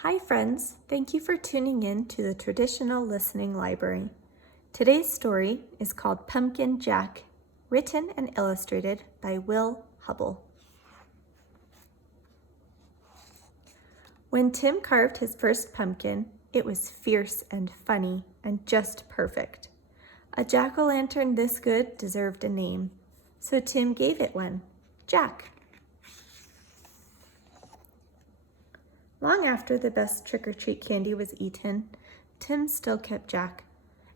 Hi friends, thank you for tuning in to the Traditional Listening Library. Today's story is called Pumpkin Jack, written and illustrated by Hubbell. When Tim carved his first pumpkin, it was fierce and funny and just perfect. A jack-o'-lantern this good deserved a name, so Tim gave it one, Jack. Long after the best trick-or-treat candy was eaten, Tim still kept Jack.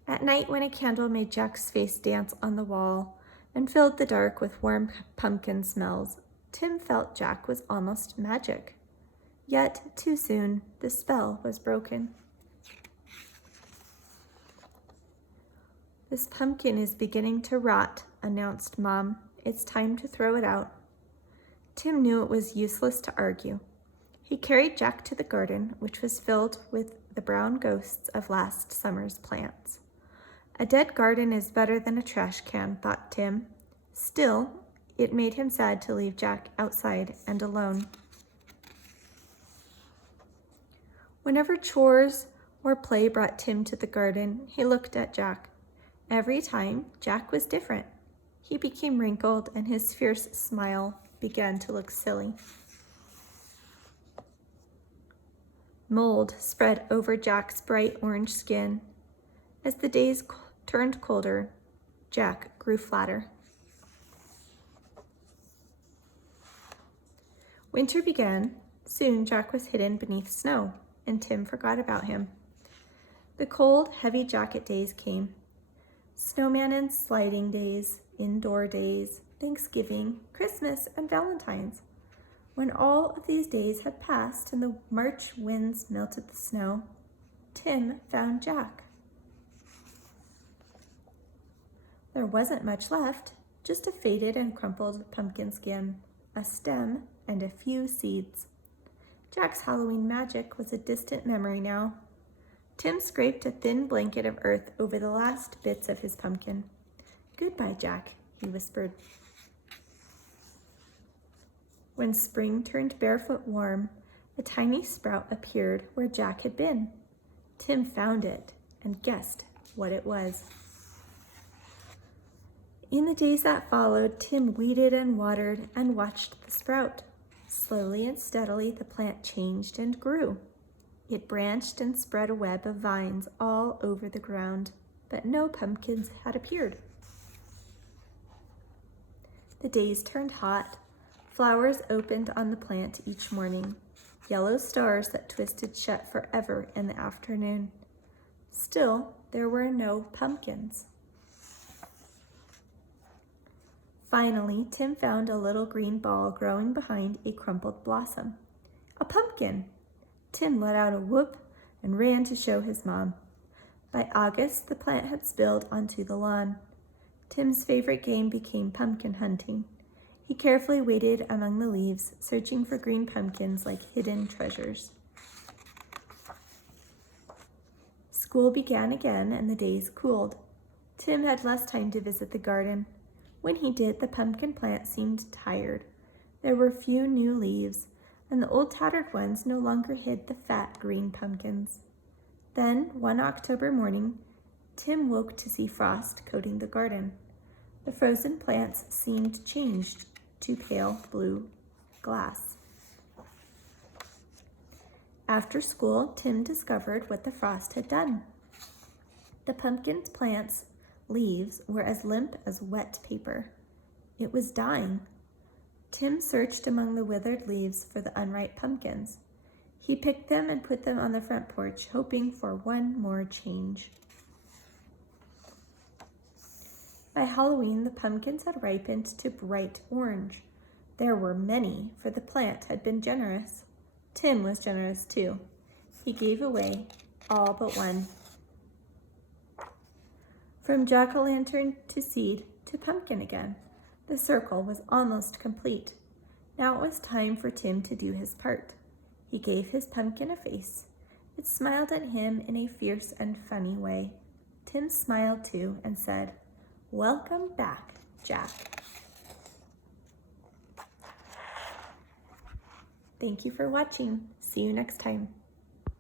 At night, when a candle made Jack's face dance on the wall and filled the dark with warm pumpkin smells, Tim felt Jack was almost magic. Yet, too soon, the spell was broken. "This pumpkin is beginning to rot," announced Mom. "It's time to throw it out." Tim knew it was useless to argue. He carried Jack to the garden, which was filled with the brown ghosts of last summer's plants. A dead garden is better than a trash can, thought Tim. Still, it made him sad to leave Jack outside and alone. Whenever chores or play brought Tim to the garden, he looked at Jack. Every time, Jack was different. He became wrinkled and his fierce smile began to look silly. Mold spread over Jack's bright orange skin. As the days turned colder, Jack grew flatter. Winter began. Soon Jack was hidden beneath snow, and Tim forgot about him. The cold, heavy jacket days came. Snowman and sliding days, indoor days, Thanksgiving, Christmas, and Valentine's. When all of these days had passed and the March winds melted the snow, Tim found Jack. There wasn't much left, just a faded and crumpled pumpkin skin, a stem, and a few seeds. Jack's Halloween magic was a distant memory now. Tim scraped a thin blanket of earth over the last bits of his pumpkin. "Goodbye, Jack," he whispered. When spring turned barefoot warm, a tiny sprout appeared where Jack had been. Tim found it and guessed what it was. In the days that followed, Tim weeded and watered and watched the sprout. Slowly and steadily, the plant changed and grew. It branched and spread a web of vines all over the ground, but no pumpkins had appeared. The days turned hot. Flowers opened on the plant each morning, yellow stars that twisted shut forever in the afternoon. Still, there were no pumpkins. Finally, Tim found a little green ball growing behind a crumpled blossom. A pumpkin! Tim let out a whoop and ran to show his mom. By August, the plant had spilled onto the lawn. Tim's favorite game became pumpkin hunting. He carefully waded among the leaves, searching for green pumpkins like hidden treasures. School began again and the days cooled. Tim had less time to visit the garden. When he did, the pumpkin plant seemed tired. There were few new leaves, and the old tattered ones no longer hid the fat green pumpkins. Then, one October morning, Tim woke to see frost coating the garden. The frozen plants seemed changed to pale blue glass. After school, Tim discovered what the frost had done. The pumpkin plant's leaves were as limp as wet paper. It was dying. Tim searched among the withered leaves for the unripe pumpkins. He picked them and put them on the front porch, hoping for one more change. By Halloween, the pumpkins had ripened to bright orange. There were many, for the plant had been generous. Tim was generous too. He gave away all but one. From jack-o'-lantern to seed to pumpkin again, the circle was almost complete. Now it was time for Tim to do his part. He gave his pumpkin a face. It smiled at him in a fierce and funny way. Tim smiled too and said, "Welcome back, Jack." Thank you for watching. See you next time.